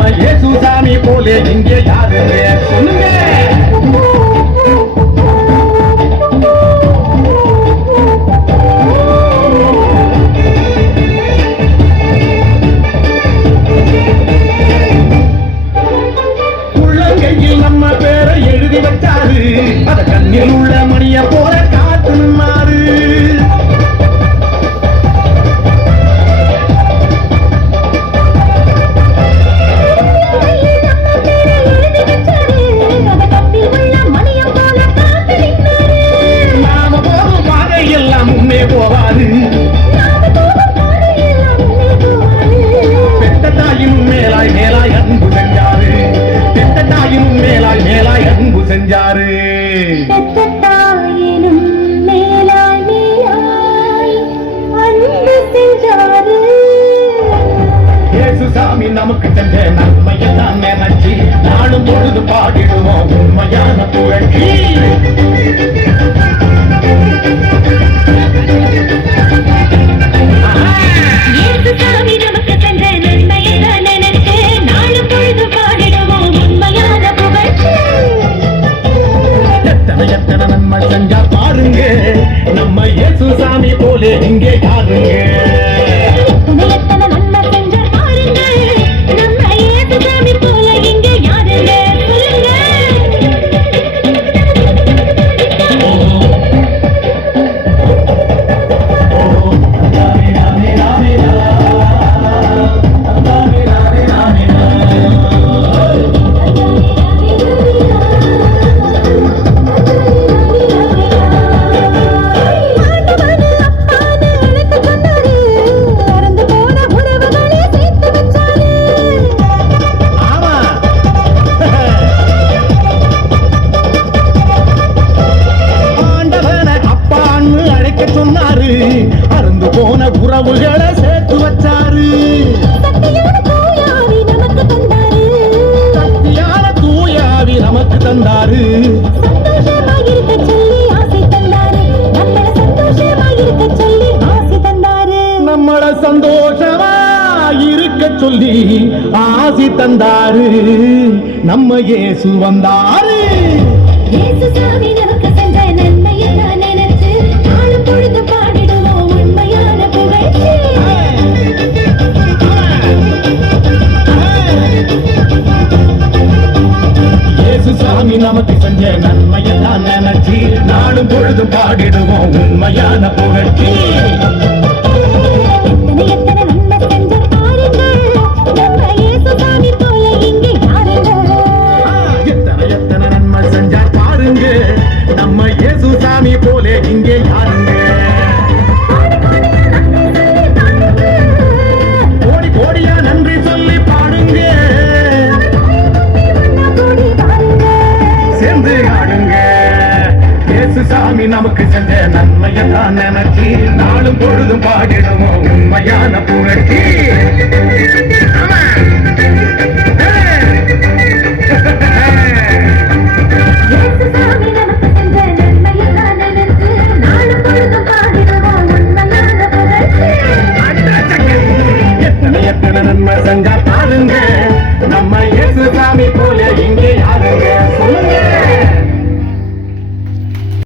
நம்ம இயேசு சாமி போலே இங்கே யாருங்க சொல்லுங்க. உள்ளங்கையில் நம்ம பேரை எழுதி வச்சாரு, அத கண்ணில் உள்ள மணிய போல காத்து நின்னாரு. நாம போகும் பாதையெல்லாம் முன்னே போவாரு. பெத்த தாயும் மேலாய் மேலாய் அன்பு செஞ்சாரு. பெத்த தாயும் மேலாய் மேலாய் அன்பு செஞ்சாரு. இயேசுசாமி நமக்கு செஞ்ச நன்மையெல்லாம் நினைச்சு நாளும் பொழுது பாடிடுவோம் உண்மையான புகழ்ச்சி. இயேசுசாமி நமக்கு செஞ்ச நன்மையெல்லாம் நினைச்சு நாளும் பொழுது பாடிடுவோம் உண்மையான புகழ்ச்சி. எத்தனை எத்தனை நன்மை செஞ்சா பாருங்க, நம்ம இயேசுசாமி போலே இங்கே யாருங்க. சொன்னாரு, அறந்து போன உறவுகளை சேர்த்து வச்சாரு. சக்தியான தூயாவி நமக்கு தந்தாரு. நம்மள சந்தோஷமா இருக்க சொல்லி ஆசி தந்தாரு. நம்ம இயேசு வந்தாரு. இயேசுசாமி நமக்கு செஞ்ச நன்மையெல்லாம் நினைச்சு நாளும் பொழுது பாடிடுவோம் உண்மையான புகழ்ச்சி. இயேசுசாமி நமக்கு செஞ்ச நன்மையெல்லாம் நினைச்சு நாளும் பொழுது பாடிடுவோம் உண்மையான புகழ்ச்சி. எத்தனை நன்மை செஞ்ச பாருங்கள், நம்ம இயேசுசாமி போல இங்கே யாருங்க. எத்தனை எத்தனை நன்மை செஞ்சா பாருங்க, நம்ம இயேசுசாமி போலே இங்கே யாருங்க. கோடி கோடியா நன்றி சொல்லி பாடுங்க, சேர்ந்து ஆடுங்க. இயேசுசாமி நமக்கு செஞ்ச நன்மையெல்லாம் நினைச்சு நாளும் பொழுதும் பாடிடுவோம் உண்மையான புகழ்ச்சி.